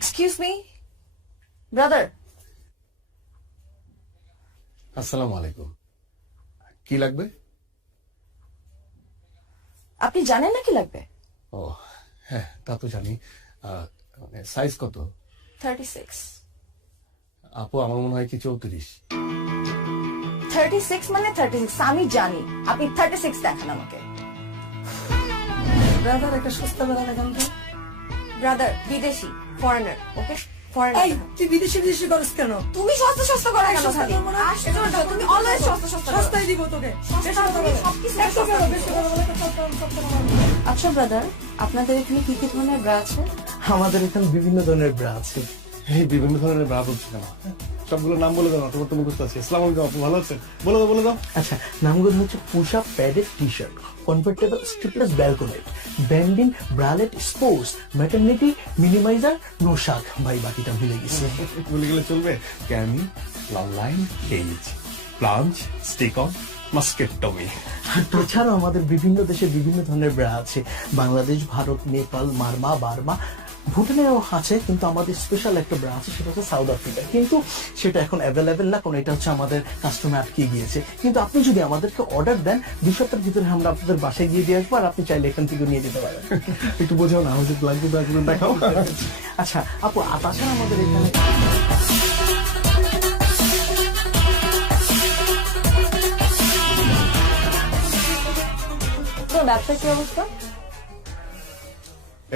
Excuse me brother. আসসালামু আলাইকুম। কি লাগবে? আপনি জানেন না কি লাগবে? ও হ্যাঁ, তা তো জানি। সাইজ কত? 36। আপু আমার মনে হয় কি 34। 36 মানে 36, আমি জানি। আপনি 36 দেখান আমাকে। ব্রাদার একটা সস্তা বেলা দেখান তো। ব্রাদার বিদেশি, ফরেনার, ওকে? এই ফরেনার। তুই বিদেশি বিদেশি করস কেন? তুমি সস্তা সস্তা করো কেন সস্তা খালি? করবো না। আশ্চর্য, তুমি অলওয়েজ সস্তা সস্তা করো। সস্তায় দিব তোকে। বেশি কথা বলে। সবকিছু একটু সস্তা কেন দিব। বেশি কথা বলে তো সস্তা বলে। আচ্ছা ব্রাদার, আপনাদের এখানে কি কি ধরনের ব্রা আছে? আমাদের এখানে বিভিন্ন ধরনের ব্রা আছে। এই বিভিন্ন ধরনের ব্রা বলছি কেন? সবগুলো নাম বলে দাও, তোমার তো মুখস্থ আছে। আসসালামু আলাইকুম আপু, ভালো আছেন? বলে দাও। আচ্ছা, নামগুলো হচ্ছে push up padded T shirt, convertible strapless balconette, bandeau bralette sports, maternity minimizer, নো শাক। ভাই বাকিটা ভুলে গেছি। বলে গেলে চলবে? ক্যামি, লং লাইন, হেজ, প্লাঞ্চ, স্টিক অন, মাস্কেট টমি। আর তাছাড়াও আমাদের বিভিন্ন দেশে বিভিন্ন ধরনের ব্রা আছে। বাংলাদেশ, ভারত, নেপাল, মারমা, বার্মা, ভুটানেও আছে। কিন্তু আমাদের স্পেশাল একটা ব্রা আছে, সেটা হচ্ছে সাউথ আফ্রিকা। কিন্তু সেটা এখন অ্যাভেলেবেল না, কারণ এটা হচ্ছে আমাদের কাস্টমার আটকে গিয়েছে। কিন্তু আপনি যদি আমাদেরকে অর্ডার দেন, 2 সপ্তাহের ভিতরে আমরা আপনাদের বাসায় গিয়ে দিয়ে আসবো, আর আপনি চাইলে এখান থেকে নিয়ে যেতে পারেন। একটু বোঝাও না, আমাদের লাগবে ব্রাগুলো দেখাও। আচ্ছা আপু, তাছাড়া আমাদের এখানে তোমার ব্যবসার কি অবস্থা?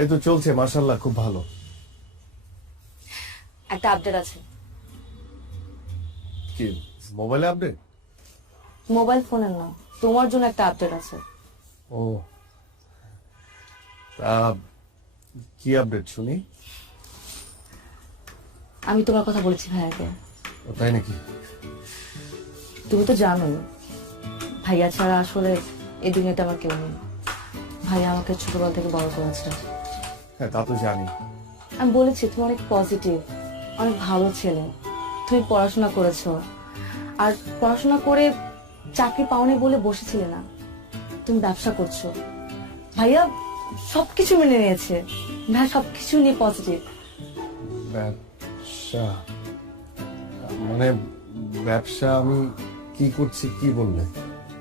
এই তো চলছে মাশাআল্লাহ, খুব ভালো। একটা আপডেট আছে। কি মোবাইলে আপডেট? মোবাইল ফোনের না, তোমার জন্য একটা আপডেট আছে। ও তা কি আপডেট শুনি? আমি তোমার কথা বলেছি ভাইয়াকে। ও তাই নাকি? তুমি তো জানোই ভাইয়া ছাড়া আসলে এই দুনিয়াতে আমার কেউ নেই। ভাইয়া আমাকে ছোটবেলা থেকে বড় করেছে। হ্যাঁ তা তো জানি। আমি বলেছি তুমি অনেক পজিটিভ, অনেক ভালো ছেলে। তুমি পড়াশোনা করেছো, আর পড়াশোনা করে চাকরি পাওনি বলে বসেছিলে না, তুমি ব্যবসা করছো। ভাইয়া সবকিছু মেনে নিয়েছে, ভাইয়া সবকিছু নিয়ে পজিটিভ। ব্যবসা মানে ব্যবসা আমি কি করছি কি বললে?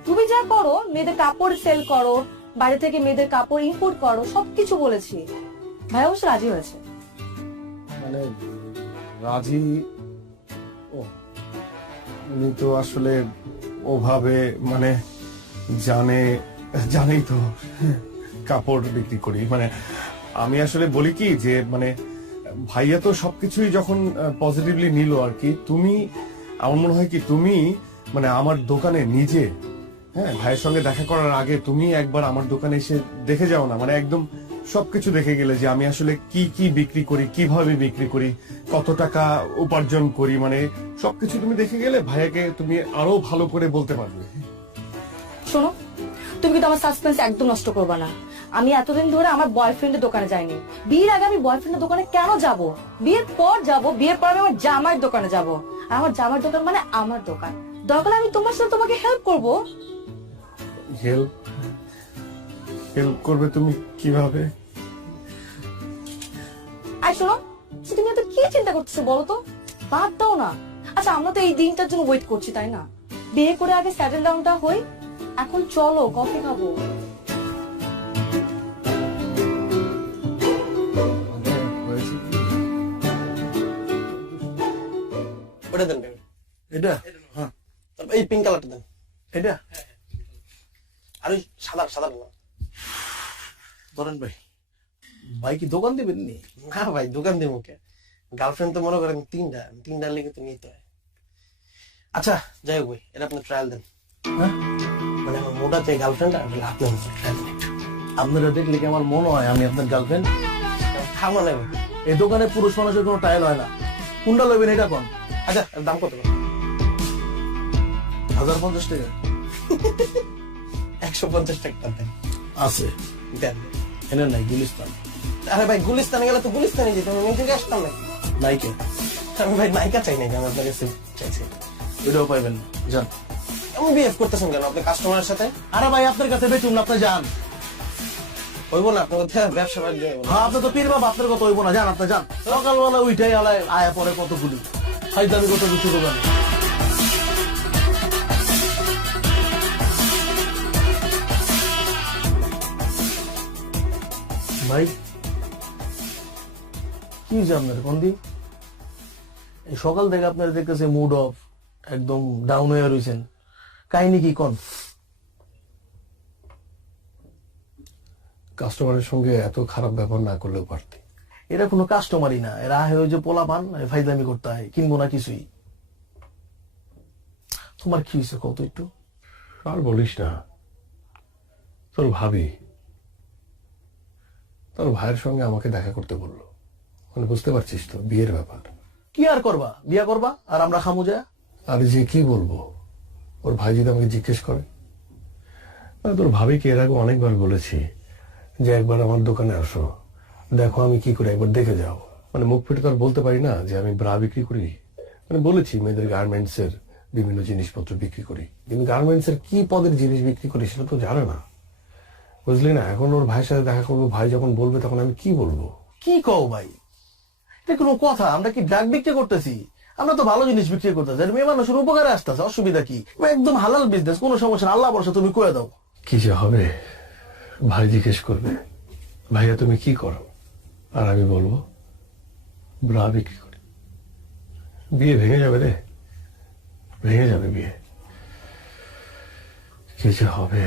তুমি যা করো, মেয়েদের কাপড় সেল করো, বাইরে থেকে মেয়েদের কাপড় ইম্পোর্ট করো, সবকিছু বলেছি। ভাইয়া অবশ্য রাজি হয়েছে। মানে রাজি? ও উনি তো আসলে ওভাবে মানে জানেই তো কাপড় বিক্রি করি। মানে আমি আসলে বলি কি যে মানে ভাইয়া তো সবকিছুই যখন পজিটিভলি নিল আর কি, তুমি আমার মনে হয় কি তুমি মানে আমার দোকানে নিজে, হ্যাঁ ভাইয়ের সঙ্গে দেখা করার আগে তুমি একবার আমার দোকানে এসে দেখে যাও না, মানে একদম সবকিছু দেখে গেলে যে আমি আসলে কি কি বিক্রি করি, কিভাবে বিক্রি করি, কত টাকা উপার্জন করি, মানে সবকিছু তুমি দেখে গেলে ভাইয়াকে তুমি আরো ভালো করে বলতে পারবে। শোনো, তুমি কিন্তু আমার সাসপেন্স একদম নষ্ট করবে না। আমি এতদিন ধরে আমার বয়ফ্রেন্ডের দোকানে যাইনি। বিয়ের আগে আমি বয়ফ্রেন্ডের দোকানে কেন যাব? বিয়ের পর যাব, বিয়ের পর আমি আমার জামাইয়ের দোকানে যাব। আর আমার জামাইয়ের দোকান মানে আমার দোকান। দরকার আমি তোমার সাথে তোমাকে হেল্প করব। হেল্প করবে তুমি কিভাবে? আর শোনো, তুমি এত কি চিন্তা করতেছো বলো তো? বাদ দাও না। আচ্ছা, আমরা তো এই দিনটার জন্য ওয়েট করছি, তাই না? বিয়ে করে আগে সেটেল ডাউনটা হই। এখন চলো কফি খাবো। ওটা দেন। এটা হ্যাঁ, এই পিঙ্ক কালারটা দেন। এটা আর ওই সাদা সাদা না। ধরেন ভাই, ভাই কি দোকান দিবেন নি? না ভাই, দোকান দিয়ে মুখে গার্লফ্রেন্ড তো মনে করেন তিনটা লেগে তো নিতে হয়। আচ্ছা যাই হোক ভাই, এটা আপনি ট্রায়াল দেন। হ্যাঁ, মানে আমার মোটা চাই গার্লফ্রেন্ড, আর আপনার ট্রায়াল দেন। আপনারা দেখলে কি আমার মনে হয় আমি আপনার গার্লফ্রেন্ড? খাওয়া নাই ভাই। এই দোকানে পুরুষ মানুষের কোনো ট্রায়াল হয় না। কোনটা লইবেন এটা কোন? আচ্ছা, এর দাম কত? 1050 টাকা 150 টাকা দেন। আছে, দেন। এনে নাই গুলিস্তান। আরে ভাই, গুলিস্তানে গেলে তো গুলিস্তানে যেতে আমি নিজে আসতাম নাকি? নাইকে আমি ভাই নায়িকা চাই নাকি, আমার আপনার কাছে চাইছি। ওইটাও পাইবেন না, যান। আমি বিহেভ করতেছেন কেন আপনি কাস্টমারের সাথে? আরে ভাই, আপনার কাছে বেচুন না, আপনি যান। হইব না আপনার কথা, ব্যবসা বাদ দিয়ে হ্যাঁ আপনি তো পীর বাবা, আপনার কথা হইব না, যান আপনি যান। সকালবেলা উইটাই আলায় আয়া পরে কতগুলি হাইদামি কত কিছু দোকানে। ভাই কি হয়েছে আপনার কন্দি? এই সকাল থেকে আপনার দেখতেছে মুড অফ, একদম ডাউন হয়ে রয়েছেন, কাহিনী কি কোন? কাস্টমারের সঙ্গে এত খারাপ ব্যবহার না করলেও পারতি। এরা কোনো কাস্টমারই না, এরা আহে ওই যে পোলা পান ফাইদামি করতে হয়, কিনবো না কিছুই। তোমার কি হয়েছে কত একটু? আর বলিস না, তোর ভাবি তোর ভাইয়ের সঙ্গে আমাকে দেখা করতে বললো। মানে বুঝতে পারছিস তো, বিয়ের ব্যাপার। কি আর করবা, বিয়া করবা আর আমরা খামু যা। আর যে কি বলবো, ওর ভাই যদি আমাকে জিজ্ঞেস করে। মানে তোর ভাবিকে এর আগে অনেকবার বলেছি যে একবার আমার দোকানে আসো, দেখো আমি কি করি, একবার দেখে যাও। মানে মুখ ফেটে তো আর বলতে পারি না যে আমি ব্রা বিক্রি করি। মানে বলেছি মেয়েদের গার্মেন্টস এর বিভিন্ন জিনিসপত্র বিক্রি করি, কিন্তু গার্মেন্টস এর কি পদের জিনিস বিক্রি করি সেটা তো জানে না, বুঝলি না। এখন ওর ভাইয়ের সাথে দেখা করবো, ভাই যখন বলবে তখন আমি কি বলবো? কি কও ভাই, এটা কোনো কথা? আমরা কি ড্রাগ বিক্রি করতেছি? আমরা তো ভালো জিনিস বিক্রি করতেছি, আর মেয়ে মানুষের উপকারে আসতেছে, অসুবিধা কি? একদম হালাল বিজনেস, কোনো সমস্যা না, আল্লাহ বর্ষা তুমি করে দাও। কি যে হবে, ভাই জিজ্ঞেস করবে ভাইয়া তুমি কি করো, আর আমি বলবো ব্রা বিক্রি করি। বিয়ে ভেঙে যাবে রে, ভেঙে যাবে বিয়ে। কি যে হবে।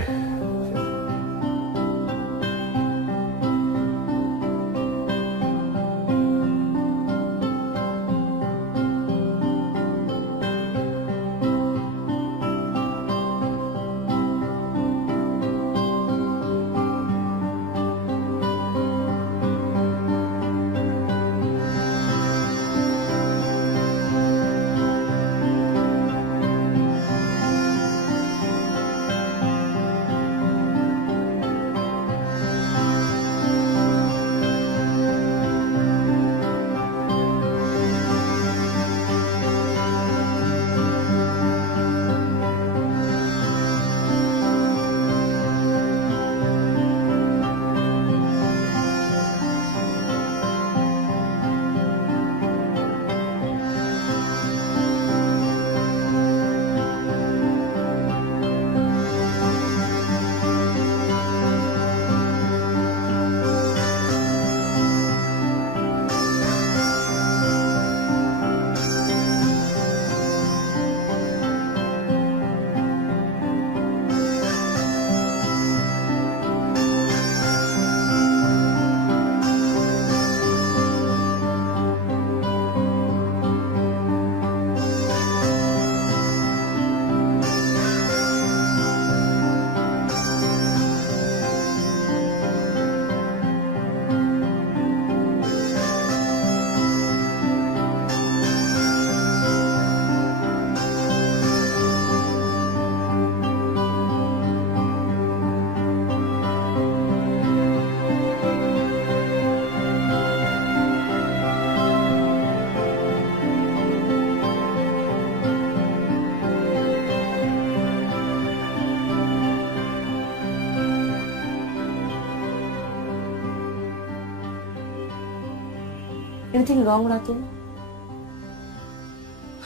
Anything wrong Ratul?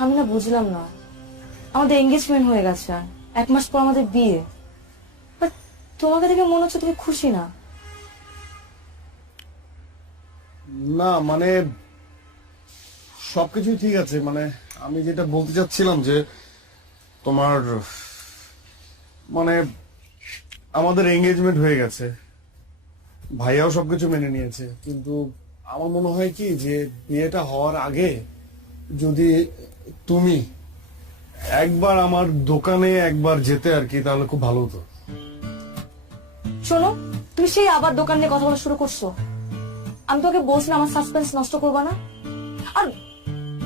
আমি না বুঝলাম না, আমাদের এঙ্গেজমেন্ট হয়ে গেছে, 1 মাস পর আমাদের বিয়ে, বাট তোমাকে দেখে মনে হচ্ছে তুমি খুশি না। না মানে সবকিছুই ঠিক আছে, মানে আমি যেটা বলতে চাচ্ছিলাম যে তোমার মানে আমাদের এঙ্গেজমেন্ট হয়ে গেছে, ভাইয়াও সবকিছু মেনে নিয়েছে, কিন্তু আমার মনে হয় কি যে বিয়েটা হওয়ার আগে যদি তুমি একবার আমার দোকানে একবার যেতে আর কি, তাহলে খুব ভালো হতো। শোনো, তুমি সেই আবার দোকান নিয়ে কথা বলা শুরু করছো। আমি তোকে বলছিলাম আমার সাসপেন্স নষ্ট করবা না, আর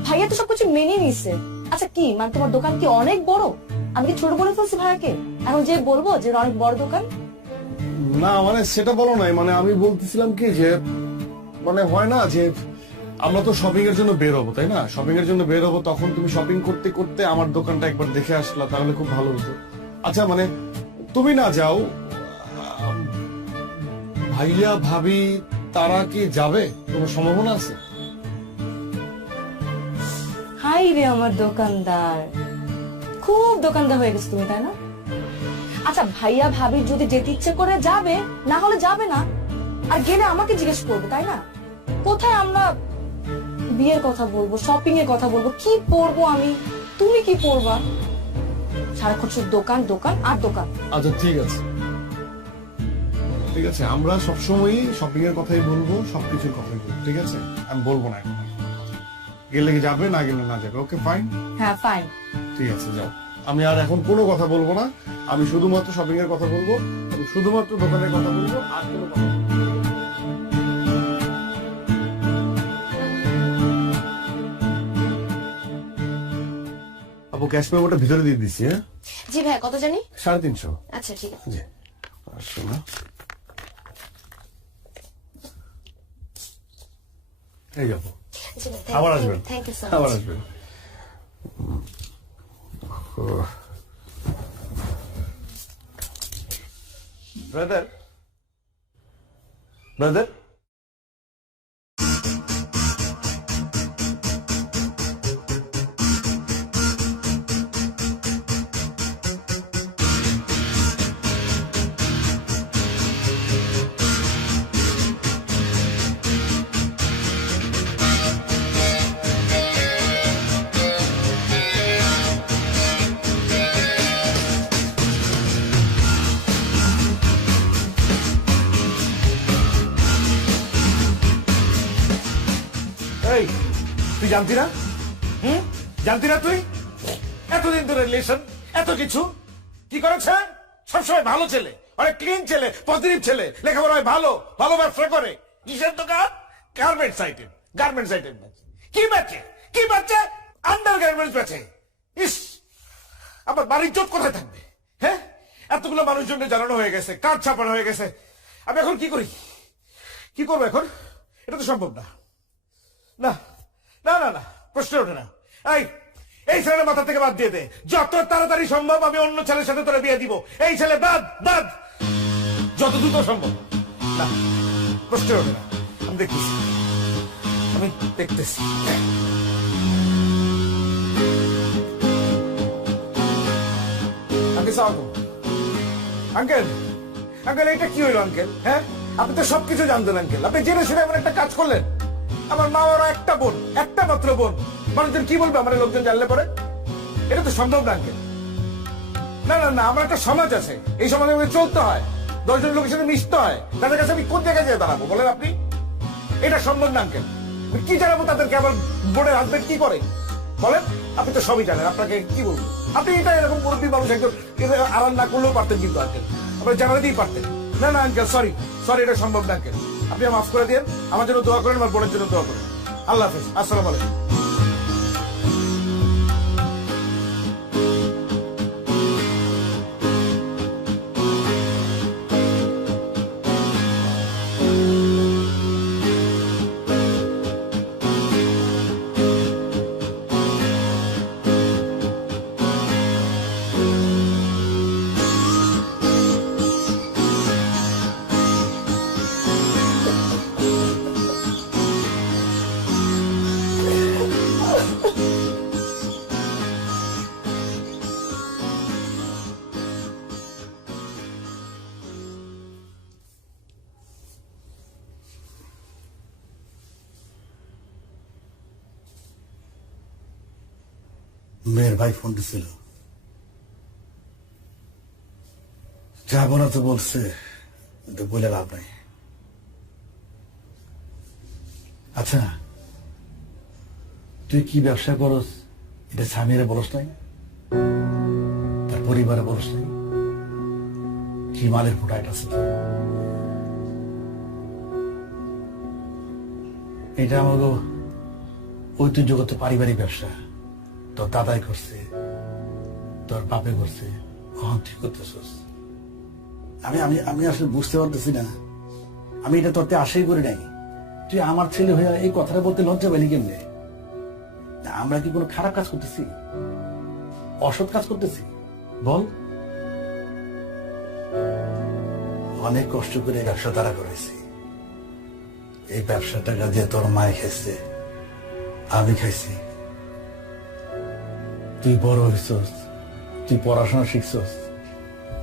ভাইয়া তো সবকিছু মেনে নিছে। আচ্ছা কি মানে তোমার দোকান কি অনেক বড়? আমি কি ছোট বলে ফেলছি ভাইয়াকে? এখন যে বলবো যে অনেক বড় দোকান? না মানে সেটা বলো নাই, মানে আমি বলতেছিলাম কি যে মানে হয় না যে আমরা তো শপিং এর জন্য বের হবো, তাই না? শপিং এর জন্য বের হবো, তখন তুমি শপিং করতে করতে আমার দোকানটা একবার দেখে আসলা, তাহলে খুব ভালো হতো। আচ্ছা মানে তুমি না যাও, ভাইয়া ভাবি তারা কি যাবে, কোনো সম্ভাবনা আছে? হাই রে আমার দোকানদার, খুব দোকানদার হয়ে গেছে তুমি, তাই না? আচ্ছা ভাইয়া ভাবির যদি যেতে ইচ্ছে করে যাবে, না হলে যাবে না। আর গেলে আমাকে জিজ্ঞেস করবে, তাই না? কোথায় আমরা বিয়ের কথা বলবো, শপিং এর কথা বলবো, কি পরবো আমি, তুমি কি পরবা? সারাক্ষণ শুধু দোকান দোকান আর দোকান। আচ্ছা ঠিক আছে, ঠিক আছে, আমরা সবসময়ই শপিং এর কথাই বলবো, সবকিছুর কথাই বলবো, ঠিক আছে? আমি বলবো না এখন। গেলে যাবে, না গেলে না যাবে। Okay fine. হ্যাঁ ফাইন। ঠিক আছে, যাও। আমি আর এখন কোনো কথা বলবো না, আমি শুধুমাত্র শপিং এর কথা বলবো, আমি শুধুমাত্র দোকানের কথা বলবো, আর কোনো কথা বলবো না। আপু ক্যাশ পেমেন্টটা ভিতরে দিয়ে দিচ্ছি। হ্যাঁ জি ভাই, কত জানি? 350। আচ্ছা ঠিক আছে। জি, আসো না, এই যাবো। জি ভাই, আবার আসবেন, থ্যাংক ইউ সো আবার মাচ। আসবেন। ব্রাদার, ব্রাদার, এই তুই জানতি না? জানতি না তুই? এতদিন ধরে রিলেশন, এত কিছু কি করেছে? সবসময় ভালো ছেলে, অনেক ক্লিন ছেলে, পজিটিভ ছেলে, লেখাপড়ায় ভালো, ভালো ব্যবসা করে। কিসের দোকান? Garments item, garments item. কি বেচে? কি বেচে? আন্ডার গার্মেন্টস বেচে। ইস, আমার বাড়ির চোট কোথায় থাকবে? হ্যাঁ, এতগুলো মানুষজন জানানো হয়ে গেছে, কার্ড ছাপানো হয়ে গেছে, আমি এখন কি করি? কি করবো এখন? এটা তো সম্ভব না। না না না না, প্রশ্ন ওঠে না। এই ছেলের মাথা থেকে বাদ দিয়ে দে, যত তাড়াতাড়ি সম্ভব আমি অন্য ছেলের সাথে তোরা বিয়ে দিব। এই ছেলে বাদ, বাদ, যত দ্রুত সম্ভব। না, প্রশ্ন ওঠে না। আমি দেখতেছি, আমি দেখতেছি। আঙ্কেল, আঙ্কেল এটা কি হইল আঙ্কেল? হ্যাঁ, আপনি তো সবকিছু জানতেন আঙ্কেল, আপনি জেনে শুনে এমন একটা কাজ করলেন। আমার মা বাবা একটা বোন, একটা মাত্র বোন, মানুষজন কি বলবে আমার লোকজন জানলে পরে? এটা তো সম্ভব না আঙ্কেল। না না না, আমার একটা সমাজ আছে, এই সমাজে আমাকে চলতে হয়, 10 জন লোকের সাথে মিশতে হয়, তাদের কাছে আমি কোন জায়গায় যেয়ে দাঁড়াবো বলেন আপনি? এটা সম্ভব না আঙ্কেল। কি জানাবো তাদেরকে আমার বোনের হাজবেন্ড কি করে বলেন? আপনি তো সবই জানেন, আপনাকে কি বলবো? আপনি এটা এরকম মুরব্বী মানুষ একজন আড়াল না করলেও পারতেন কিন্তু আঙ্কেল, আপনার জানাতেই পারতেন। না না আঙ্কেল, সরি সরি, এটা সম্ভব না আঙ্কেল। আপনি মাফ করে দিন, আমার জন্য দোয়া করেন, আমার বোনের জন্য দোয়া করেন। আল্লাহ হাফেজ, আসসালামু আলাইকুম। মেয়ের ভাই ফোন দিছিল, যাবো না তো বলছে, কিন্তু বলে লাভ নাই। আচ্ছা, তুই কি ব্যবসা করস এটা স্বামীরে বলস নাই, তার পরিবারে বলস নাই? কি মালের প্রোডাক্ট আছে? এটা আমাকে ঐতিহ্যগত পারিবারিক ব্যবসা, তোর দাদাই করছে, তোর বাপে করছে, কখন তুই করতেছস? আমি আমি আমি আসলে বুঝতে পারতেছি না, আমি এটা তোরতে আশাই করি নাই। তুই আমার ছেলে হয়ে এই কথাটা বলতে লজ্জা পেলি কেমনে? আমরা কি কোনো খারাপ কাজ করতেছি, অসৎ কাজ করতেছি বল? অনেক কষ্ট করে এই ব্যবসা দাঁড়া করেছি। এই ব্যবসা টাকা দিয়ে তোর মায় খেয়েছে, আমি খাইছি। তুই বড় হইছস, তুই পড়াশোনা শিখছস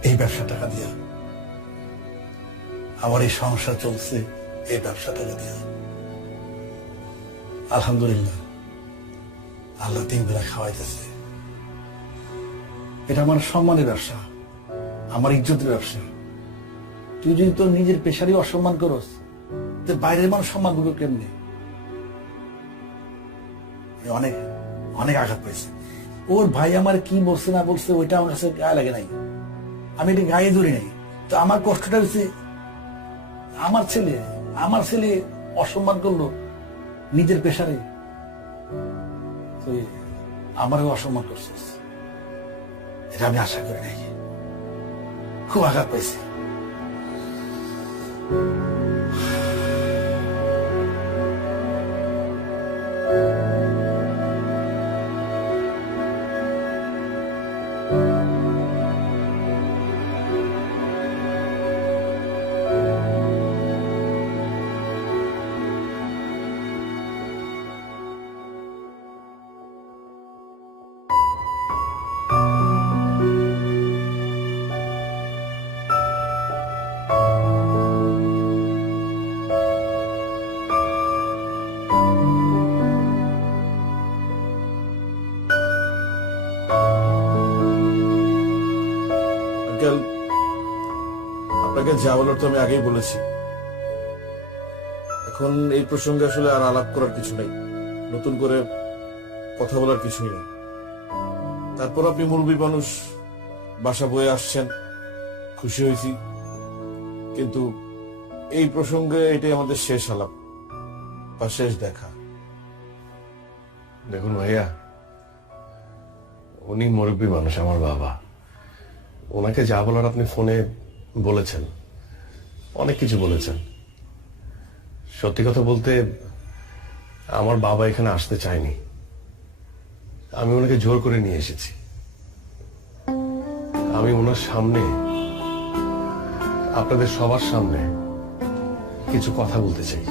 এই ব্যবসা টাকা দিয়া। আমার এই সংসার চলছে এই ব্যবসা টাকা দিয়া। আলহামদুলিল্লাহ, আল্লাহ তিন বেলা খাওয়াইতেছে। এটা আমার সম্মানের ব্যবসা, আমার ইজ্জতের ব্যবসা। তুই যদি তোর নিজের পেশারই অসম্মান করস, তো বাইরের মানুষ সম্মান করবে কেমনি? আমি অনেক অনেক আঘাত পেয়েছি। ওর ভাই আমার কি বলছে না বলছে ওইটা আমার কাছে গায়ে লাগে নাই, আমি এটা গায়ে ধরি নাই। তো আমার কষ্টটা হচ্ছে আমার ছেলে অসম্মান করলো নিজের পেশারে, তুই আমারও অসম্মান করছিস। এটা আমি আশা করি নাই, খুব আঘাত পাইছি। আঙ্কেল, আপনাকে যা বলার তো আমি আগেই বলেছি। এখন এই প্রসঙ্গে আসলে আর আলাপ করার কিছু নেই, নতুন করে কথা বলার কিছুই নেই। তারপর আপনি মুরব্বী মানুষ, বাসা বয়ে আসছেন, খুশি হয়েছি। কিন্তু এই প্রসঙ্গে এটাই আমাদের শেষ আলাপ বা শেষ দেখা। দেখুন ভাইয়া, উনি মুরব্বী মানুষ, আমার বাবা। ওনাকে যা বলার আপনি ফোনে বলেছেন, অনেক কিছু বলেছেন। সত্যি কথা বলতে আমার বাবা এখানে আসতে চায়নি, আমি ওনাকে জোর করে নিয়ে এসেছি। আমি ওনার সামনে, আপনাদের সবার সামনে কিছু কথা বলতে চাই।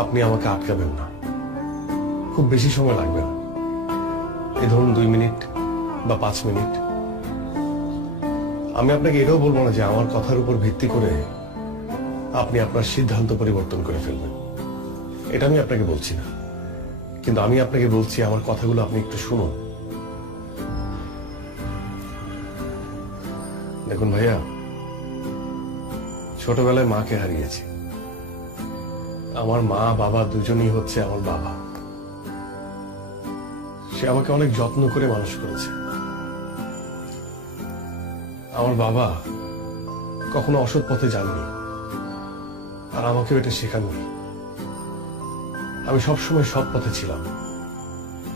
আপনি আমাকে আটকাবেন না, খুব বেশি সময় লাগবে না, এই ধরুন 2 মিনিট বা 5 মিনিট। আমি আপনাকে এটাও বলবো না যে আমার কথার উপর ভিত্তি করে আপনি আপনার সিদ্ধান্ত পরিবর্তন করে ফেলবেন, এটা আমি আপনাকে বলছি না। কিন্তু আমি আপনাকে বলছি, আমার কথাগুলো আপনি একটু শুনুন। দেখুন ভাইয়া, ছোটবেলায় মাকে হারিয়েছি। আমার মা বাবা দুজনেই হচ্ছে আমার বাবা। সে আমাকে অনেক যত্ন করে মানুষ করেছে। আমার বাবা কখনো অসৎ পথে যাননি, আর আমাকেও এটা শেখাননি। আমি সবসময় সৎ পথে ছিলাম।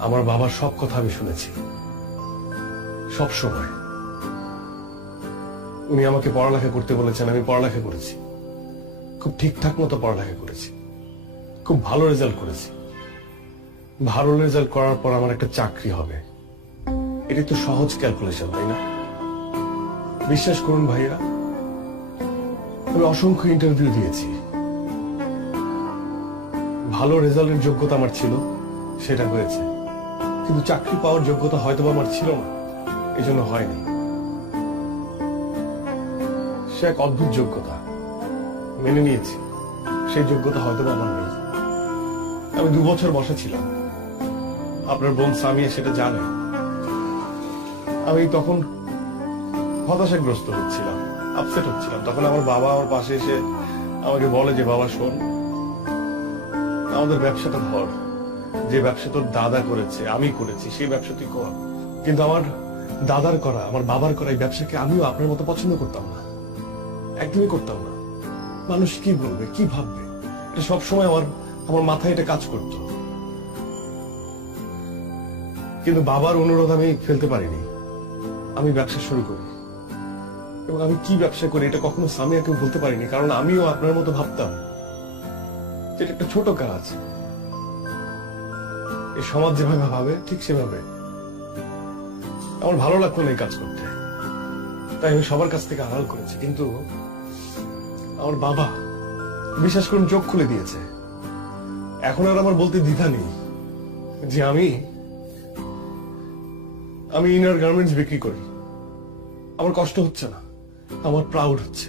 আমার বাবার সব কথা আমি শুনেছি, সব সময়। উনি আমাকে পড়ালেখা করতে বলেছেন, আমি পড়ালেখা করেছি, খুব ঠিকঠাক মতো পড়ালেখা করেছি, খুব ভালো রেজাল্ট করেছি। ভালো রেজাল্ট করার পর আমার একটা চাকরি হবে, এটা তো সহজ ক্যালকুলেশন, তাই না? বিশ্বাস করুন ভাইয়া, আমি অসংখ্য ইন্টারভিউ দিয়েছি। ভালো রেজাল্টের যোগ্যতা আমার ছিল, সেটা হয়েছে। কিন্তু চাকরি পাওয়ার যোগ্যতা হয়তো আমার ছিল না, এই জন্য হয়নি। সে এক অদ্ভুত যোগ্যতা, মেনে নিয়েছি। সেই যোগ্যতা হয়তো আমার নেই। আমি 2 বছর বসা ছিলাম, আপনার বোন সামিয়া সেটা জানে। আমি তখন হতাশাগ্রস্ত হচ্ছিলাম, আপসেট হচ্ছিলাম। তখন আমার বাবা আমার পাশে এসে আমাকে বলে যে, বাবা শোন, আমাদের ব্যবসাটা ধর, যে ব্যবসা তোর দাদা করেছে, আমি করেছি, সেই ব্যবসা তুই কর। কিন্তু আমার দাদার করা, আমার বাবার করা এই ব্যবসাকে আমিও আপনার মতো পছন্দ করতাম না, একদমই করতাম না। মানুষ কি বলবে, কি ভাববে, এটা সবসময় আমার মাথায় এটা কাজ করতো। কিন্তু বাবার অনুরোধ আমি ফেলতে পারিনি, আমি ব্যবসা শুরু করি। এবং আমি কি ব্যবসা করি এটা কখনো সামিয়াকে বলতে পারিনি, কারণ আমিও আপনার মতো ভাবতাম যেটা একটা ছোট কাজ। এই সমাজ যেভাবে ভাবে ঠিক সেভাবে। আমার ভালো লাগতো না এই কাজ করতে, তাই আমি সবার কাছ থেকে আড়াল করেছি, কিন্তু আমার বাবা বিশ্বাস করুন চোখ খুলে দিয়েছে। এখন আর আমার বলতে দ্বিধা নেই যে আমি ইনার গার্মেন্টস বিক্রি করি। আমার কষ্ট হচ্ছে না, আমার প্রাউড হচ্ছে।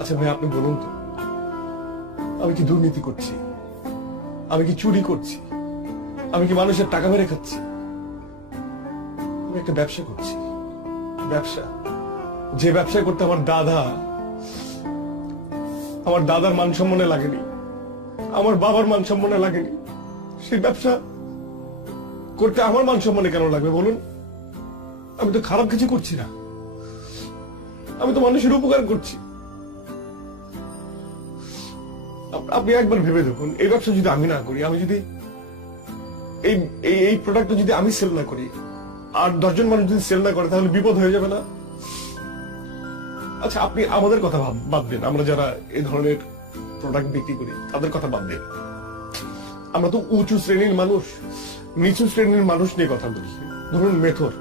আচ্ছা ভাই, আপনি বলুন তো, আমি কি দুর্নীতি করছি? আমি কি চুরি করছি? আমি কি মানুষের টাকা মেরে খাচ্ছি? আমি একটা ব্যবসা করছি, ব্যবসা, যে ব্যবসা করতে আমার দাদার মান সম্মানে লাগেনি, আমার বাবার মান সম্মানে লাগেনি, সেই ব্যবসা করতে আমার মান সম্মানে কেন লাগবে বলুন? আমি তো খারাপ কিছু করছি না, আমি তো মানুষের উপকার করছি। আপনি একবার ভেবে দেখুন, এই ব্যবসা যদি আমি না করি, আমি যদি এই প্রোডাক্টটা যদি আমি সেল না করি, আর 10 জন মানুষ যদি সেল না করে, তাহলে বিপদ হয়ে যাবে না? আচ্ছা, আপনি আমাদের কথা বাদ দেন, আমরা যারা এই ধরনের প্রোডাক্ট বিক্রি করি তাদের কথা বাদ দেন। আমরা তো উঁচু শ্রেণীর মানুষ, নিচু শ্রেণীর মানুষ নিয়ে কথা বলি। ধরুন মেথর,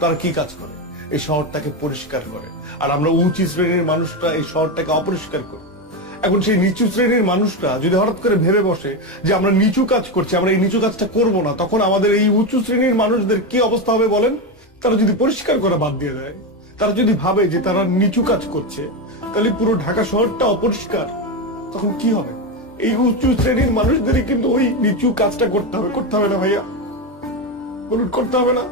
তারা কি কাজ করে? এই শহরটাকে পরিষ্কার করে। আর আমরা উঁচু শ্রেণীর মানুষটা এই শহরটাকে অপরিষ্কার করি। এখন সেই নিচু শ্রেণীর মানুষটা যদি হঠাৎ করে ভেবে বসে যে আমরা নিচু কাজ করছি, আমরা এই নিচু কাজটা করব না, তখন আমাদের এই উঁচু শ্রেণীর মানুষদের কি অবস্থা হবে বলেন? তারা যদি পরিষ্কার করা বাদ দিয়ে দেয়, তারা যদি ভাবে যে তারা নিচু কাজ করছে, তাহলে পুরো ঢাকা শহরটা অপরিষ্কার, তখন কি হবে? এই উঁচু শ্রেণীর মানুষদেরই কিন্তু ওই নিচু কাজটা করতে হবে না ভাইয়া? বলুন, করতে হবে না?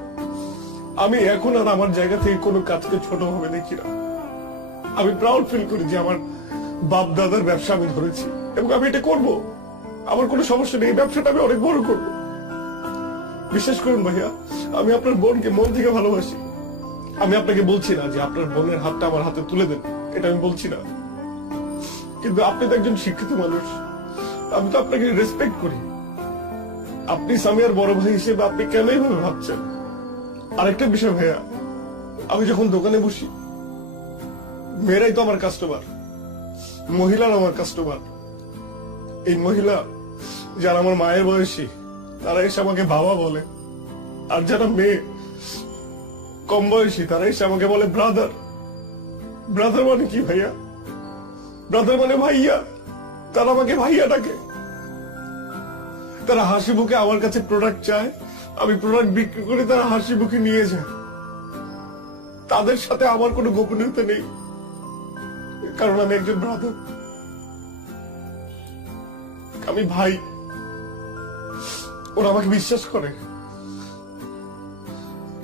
আমি এখন আর আমার জায়গা থেকে কোনো কাজকে ছোট ভাবে দেখি না। আমি প্রাউড ফিল করি যে আমার বাপ দাদার ব্যবসা আমি ধরেছি, এবং আমি এটা করব। আমার কোনো সমস্যা নেই, এই ব্যবসাটা আমি অনেক বড় করব। বিশ্বাস করুন ভাইয়া, আমি আপনার বোনকে মন থেকে ভালোবাসি। আমি আপনাকে বলছি না যে আপনার বোনের হাতটা আমার হাতে তুলে দেন, এটা আমি বলছি না। কিন্তু আপনি তো একজন শিক্ষিত মানুষ, আমি তো আপনাকে রেসপেক্ট করি। আপনি সামিয়ার বড় ভাই হিসেবে আপনি কেন এইভাবে ভাবছেন? আরেকটা বিষয় ভাইয়া, আমি যখন দোকানে বসি, মেয়েরাই তো আমার কাস্টমার, মহিলারা আমার কাস্টমার। এই মহিলা যারা আমার মায়ের বয়সী, তারা এসে আমাকে বাবা বলে। আর যারা মেয়ে কম বয়সী, তারা এসে আমাকে বলে ব্রাদার। ব্রাদার মানে কি ভাইয়া? ব্রাদার মানে ভাইয়া। তারা আমাকে ভাইয়া ডাকে। তারা হাসি মুখে আমার কাছে প্রোডাক্ট চায়, আমি প্রোডাক্ট বিক্রি করে তারা হাসি মুখে নিয়ে যায়। তাদের সাথে আমার কোনো গোপনীয়তা নেই, কারণ আমি একজন ব্রাদার, আমি ভাই। ওরা আমাকে বিশ্বাস করে।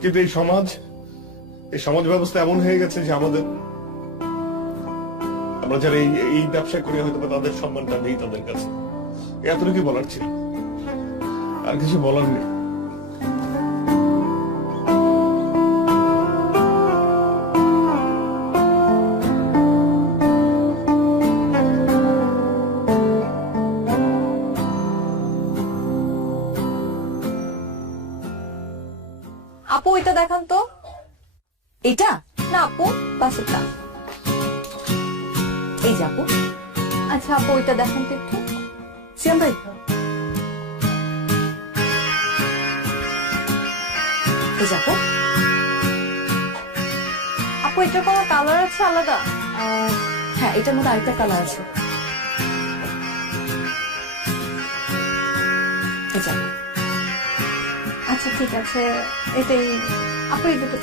কিন্তু এই সমাজ ব্যবস্থা এমন হয়ে গেছে যে আমরা যারা এই ব্যবসা করি, হয়তো তাদের সম্মানটা নেই তাদের কাছে। এতটুকু বলার ছিল, আর কিছু বলার নেই। আপু এটা দেখান তো। এটা না আপু, বাসুটা। এই যে আপু। আচ্ছা আপু এটা দেখান তো একটু। সিয়াম ভাই, এই যে আপু। আপু এটার কোনো কালার আছে আলাদা? হ্যাঁ, এটার মধ্যে আরেকটা কালার আছে। এই যে আপু। আচ্ছা ঠিক আছে, এটাই আপু এই দুটো।